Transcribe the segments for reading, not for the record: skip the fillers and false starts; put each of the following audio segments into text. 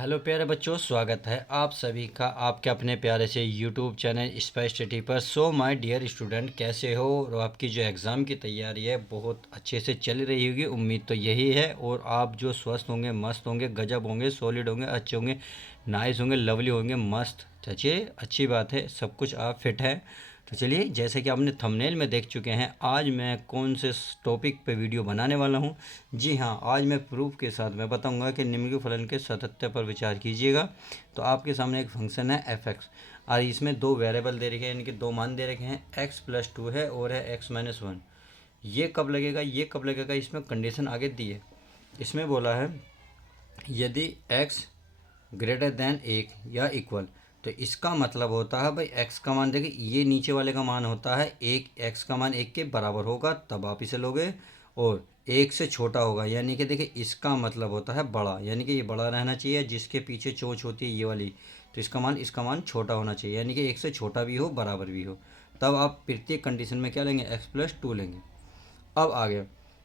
Hello प्यारे बच्चों, स्वागत है आप सभी का आपके अपने प्यारे से यूट्यूब चैनल स्पाइस स्टडी पर। सो माय डियर स्टूडेंट, कैसे हो? और आपकी जो एग्ज़ाम की तैयारी है बहुत अच्छे से चल रही होगी, उम्मीद तो यही है। और आप जो स्वस्थ होंगे, मस्त होंगे, गजब होंगे, सॉलिड होंगे, अच्छे होंगे, नाइस होंगे, लवली होंगे, मस्त। चलिए, अच्छी बात है, सब कुछ आप फिट हैं। तो चलिए, जैसे कि आपने थंबनेल में देख चुके हैं, आज मैं कौन से टॉपिक पे वीडियो बनाने वाला हूं। जी हाँ, आज मैं प्रूफ के साथ मैं बताऊंगा कि निम्नलिखित फलन के सातत्य पर विचार कीजिएगा। तो आपके सामने एक फंक्शन है एफ एक्स, और इसमें दो वेरिएबल दे रखे हैं, यानी कि दो मान दे रखे हैं, x+2 है और है x-1। ये कब लगेगा, ये कब लगेगा, इसमें कंडीशन आगे दी है। इसमें बोला है यदि x ग्रेटर दैन 1 या इक्वल, तो इसका मतलब होता है भाई x का मान, देखिए ये नीचे वाले का मान होता है 1, x का मान 1 के बराबर होगा तब आप इसे लोगे, और 1 से छोटा होगा, यानी कि देखिए इसका मतलब होता है बड़ा, यानी कि ये बड़ा रहना चाहिए, जिसके पीछे चोंच होती है ये वाली, तो इसका मान छोटा होना चाहिए, यानी कि 1 से छोटा भी हो बराबर भी हो। तब आप प्रत्येक कंडीशन में क्या लेंगे, x+2 लेंगे। अब आगे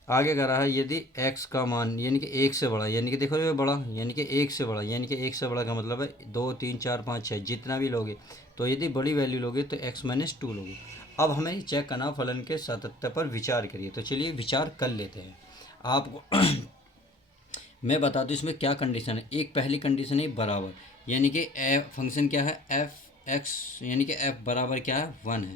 आगे कह रहा है यदि x का मान यानी कि 1 से बड़ा, यानी कि देखो ये बड़ा, यानी कि 1 से बड़ा, यानी कि 1 से बड़ा का मतलब है 2, 3, 4, 5, 6 जितना भी लोगे, तो यदि बड़ी वैल्यू लोगे तो x-2 लोगे। अब हमें चेक करना फलन के सातत्य पर विचार करिए। तो चलिए विचार कर लेते हैं। आपको मैं बता दूँ इसमें क्या कंडीशन है। एक पहली कंडीशन है बराबर, यानी कि फंक्शन क्या है एफ एक्स, यानी कि एफ बराबर क्या है 1 है।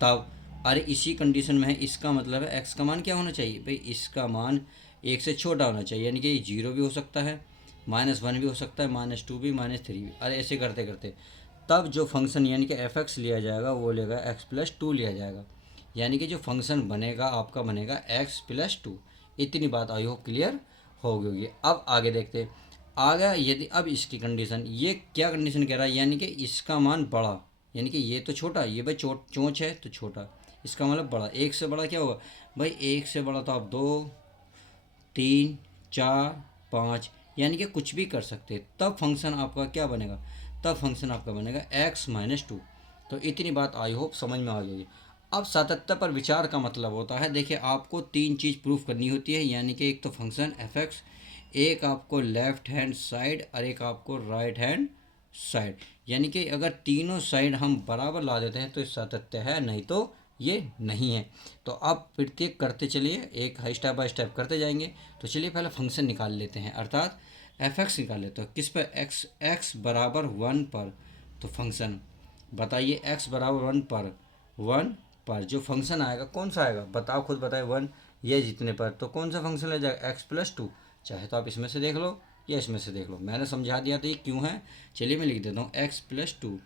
तब अरे इसी कंडीशन में है, इसका मतलब है एक्स का मान क्या होना चाहिए भाई, इसका मान 1 से छोटा होना चाहिए, यानी कि 0 भी हो सकता है, -1 भी हो सकता है, -2 भी, -3 भी। अरे ऐसे करते करते तब जो फंक्शन यानी कि एफ एक्स लिया जाएगा वो लेगा x+2 लिया जाएगा, यानी कि जो फंक्शन बनेगा आपका बनेगा x+2। इतनी बात आई होप क्लियर हो गई होगी। अब आगे देखते हैं। आगे यदि अब इसकी कंडीशन, ये क्या कंडीशन कह रहा है, यानी कि इसका मान बड़ा, यानी कि ये तो छोटा, ये भाई चोंच है तो छोटा, इसका मतलब बड़ा। 1 से बड़ा क्या होगा भाई, 1 से बड़ा तो आप 2, 3, 4, 5, यानी कि कुछ भी कर सकते हैं। तब फंक्शन आपका क्या बनेगा, तब फंक्शन आपका बनेगा x-2। तो इतनी बात आई होप समझ में आ गई। अब सातत्य पर विचार का मतलब होता है, देखिए आपको तीन चीज़ प्रूफ करनी होती है, यानी कि एक तो फंक्शन एफ एक्स, एक आपको लेफ्ट हैंड साइड और एक आपको राइट हैंड साइड। यानी कि अगर तीनों साइड हम बराबर ला देते हैं तो सातत्य है, नहीं तो ये नहीं है। तो आप प्रत्येक करते चलिए, एक स्टेप बाय स्टेप करते जाएंगे। तो चलिए पहले फंक्शन निकाल लेते हैं, अर्थात एफ एक्स निकाल लेते हैं। किस पर, एक्स एक्स बराबर 1 पर। तो फंक्शन बताइए x बराबर 1 पर, 1 पर जो फंक्शन आएगा कौन सा आएगा, बताओ खुद बताए, 1 ये जितने पर, तो कौन सा फंक्शन ले जाएगा x+2। चाहे तो आप इसमें से देख लो या इसमें से देख लो, मैंने समझा दिया था ये क्यों है। चलिए मैं लिख देता हूँ x+2।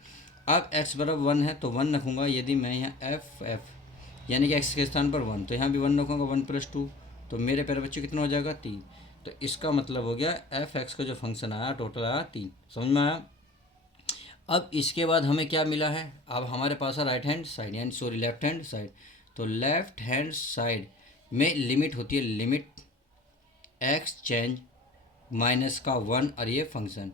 अब x बराबर 1 है तो 1 रखूँगा, यदि मैं यहाँ एफ यानी कि x के स्थान पर 1, तो यहाँ भी 1 रखूँगा, 1+2, तो मेरे प्यारे बच्चों कितना हो जाएगा 3। तो इसका मतलब हो गया एफ एक्स का जो फंक्शन आया टोटल आया 3। समझ में आया। अब इसके बाद हमें क्या मिला है, अब हमारे पास है राइट हैंड साइड, यानी सॉरी लेफ्ट हैंड साइड। तो लेफ्ट हैंड साइड में लिमिट होती है, लिमिट एक्स चेंज -1 और ये फंक्शन।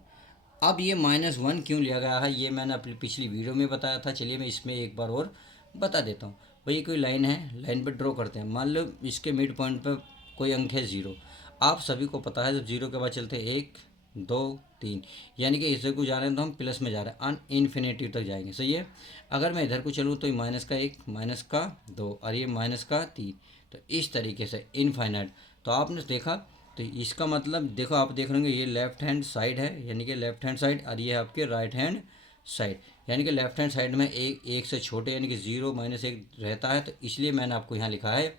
अब ये -1 क्यों लिया गया है ये मैंने अपनी पिछली वीडियो में बताया था। चलिए मैं इसमें एक बार और बता देता हूँ। भाई ये कोई लाइन है, लाइन पर ड्रॉ करते हैं, मान लो इसके मिड पॉइंट पर कोई अंक है 0। आप सभी को पता है जब 0 के बाद चलते हैं 1, 2, 3, यानी कि इधर को जा रहे हैं तो हम प्लस में जा रहे हैं, अन इन्फिनेटिव तक जाएंगे, सही है। अगर मैं इधर को चलूँ तो -1, -2 और ये -3, तो इस तरीके से इनफाइनाइट। तो आपने देखा, तो इसका मतलब देखो, आप देख रहे होंगे ये लेफ्ट हैंड साइड है, यानी कि लेफ्ट हैंड साइड, और ये है आपके राइट हैंड साइड। यानी कि लेफ्ट हैंड साइड में एक से छोटे यानी कि 0, -1 रहता है, तो इसलिए मैंने आपको यहाँ लिखा है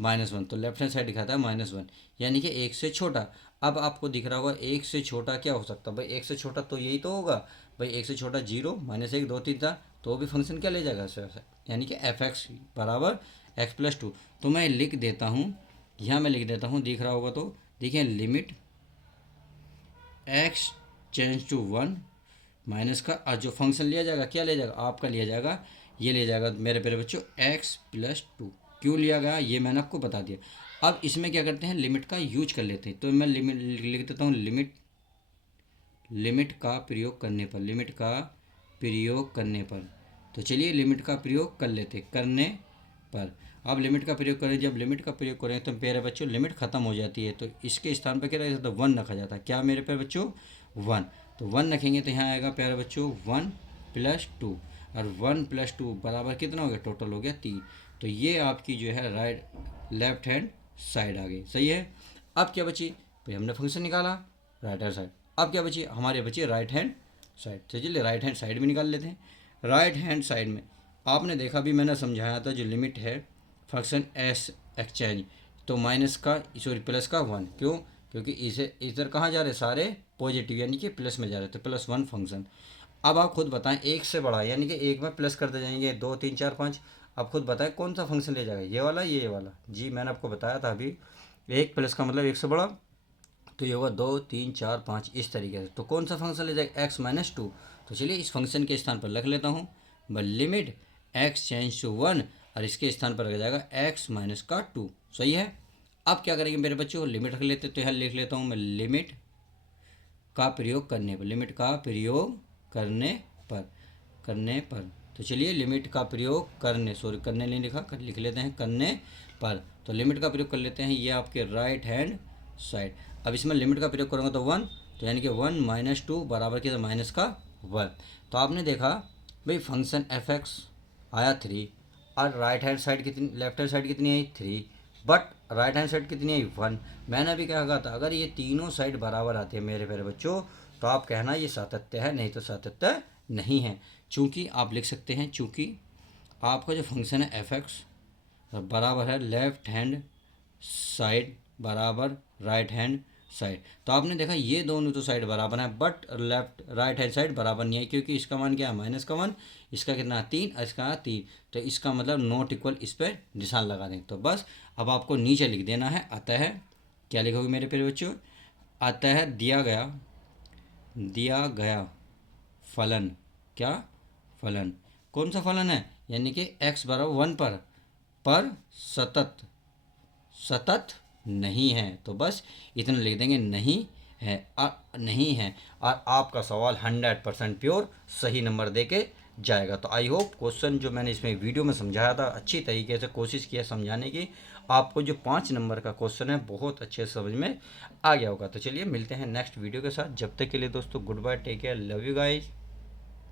-1। तो लेफ्ट हैंड साइड दिखाता है -1, यानी कि 1 से छोटा। अब आपको दिख रहा होगा 1 से छोटा क्या हो सकता है भाई, 1 से छोटा तो यही तो होगा भाई, 1 से छोटा 0, -1, 2, 3 था, तो भी फंक्शन क्या ले जाएगा सर, यानी कि एफ एक्स बराबर x+2। तो मैं लिख देता हूँ, यहाँ मैं लिख देता हूँ, दिख रहा होगा तो देखिए, limit x change to 1 minus का, और जो फंक्शन लिया जाएगा क्या ले जाएगा, आपका लिया जाएगा, ये ले जाएगा मेरे प्यारे बच्चों x+2। क्यों लिया गया ये मैंने आपको बता दिया। अब इसमें क्या करते हैं, लिमिट का यूज कर लेते हैं। तो मैं लिमिट लिख देता हूँ, लिमिट का प्रयोग करने पर, लिमिट का प्रयोग करने पर। तो चलिए लिमिट का प्रयोग कर लेते, करने पर। अब लिमिट का प्रयोग करें, जब लिमिट का प्रयोग करें तो प्यारे बच्चों लिमिट खत्म हो जाती है, तो इसके स्थान पर क्या रखा जाता है, 1 रखा जाता है। क्या मेरे प्यारे बच्चों, 1। तो 1 रखेंगे तो यहाँ आएगा प्यारे बच्चों 1 + 2, और 1 + 2 बराबर कितना हो गया, टोटल हो गया 3। तो ये आपकी जो है लेफ्ट हैंड साइड आ गई। सही है। अब क्या बची भाई, हमने फंक्शन निकाला राइट हैंड साइड। अब क्या बची, हमारे बची राइट हैंड साइड। तो चलिए राइट हैंड साइड भी निकाल लेते हैं। राइट हैंड साइड में आपने देखा भी, मैंने समझाया था जो लिमिट है फंक्शन एस एक्सचेंज, तो माइनस का सॉरी प्लस का 1, क्यों, क्योंकि इसे इधर कहाँ जा रहे, सारे पॉजिटिव यानी कि प्लस में जा रहे, तो +1 फंक्शन। अब आप खुद बताएं, एक से बड़ा यानी कि एक में प्लस करते जाएंगे, 2 3 4 5, अब खुद बताएं कौन सा फंक्शन ले जाएगा, ये वाला ये वाला। जी मैंने आपको बताया था अभी, एक प्लस का मतलब एक से बड़ा, तो ये होगा 2 3 4 5 इस तरीके से। तो कौन सा फंक्शन ले जाएगा, x-2। तो चलिए इस फंक्शन के स्थान पर लिख लेता हूँ, लिमिट x चेंज टू 1, और इसके स्थान पर रख जाएगा x-2। सही है। अब क्या करेंगे मेरे बच्चों, लिमिट रख लेते, तो यहाँ लिख लेता हूँ मैं लिमिट का प्रयोग करने पर, लिमिट का प्रयोग करने पर। तो चलिए लिमिट का प्रयोग करने, सॉरी करने नहीं लिखा, लिख लेते हैं करने पर। तो लिमिट का प्रयोग कर लेते हैं, ये आपके राइट हैंड साइड। अब इसमें लिमिट का प्रयोग करूँगा तो 1, तो यानी कि 1 - 2 बराबर कितना, माइनस का 1। तो आपने देखा भाई फंक्शन f(x) आया 3, और राइट हैंड साइड कितनी, लेफ्ट हैंड साइड कितनी आई 3, बट राइट हैंड साइड कितनी आई 1। मैंने अभी क्या कहा था, अगर ये तीनों साइड बराबर आती है मेरे प्यारे बच्चों, तो आप कहना ये सातत्य है, नहीं तो सातत्य नहीं है। चूँकि आप लिख सकते हैं, चूँकि आपका जो फंक्शन है f(x) बराबर है लेफ्ट हैंड साइड बराबर राइट हैंड साइड। तो आपने देखा ये दोनों तो साइड बराबर हैं, बट राइट हैंड साइड बराबर नहीं है, क्योंकि इसका मान क्या है, -1, इसका कितना 3, और इसका 3। तो इसका मतलब नॉट इक्वल, इस पर निशान लगा दें। तो बस अब आपको नीचे लिख देना है, अतः क्या लिखोगे मेरे प्यारे बच्चों, अतः दिया गया फलन, क्या फलन, कौन सा फलन है, यानी कि x बराबर 1 पर सतत नहीं है। तो बस इतना लिख देंगे, नहीं है, नहीं है, और आपका सवाल 100% प्योर सही नंबर दे के जाएगा। तो आई होप क्वेश्चन जो मैंने इसमें वीडियो में समझाया था, अच्छी तरीके से कोशिश किया समझाने की, आपको जो 5 नंबर का क्वेश्चन है बहुत अच्छे से समझ में आ गया होगा। तो चलिए मिलते हैं नेक्स्ट वीडियो के साथ, जब तक के लिए दोस्तों goodbye, take care, love you guys.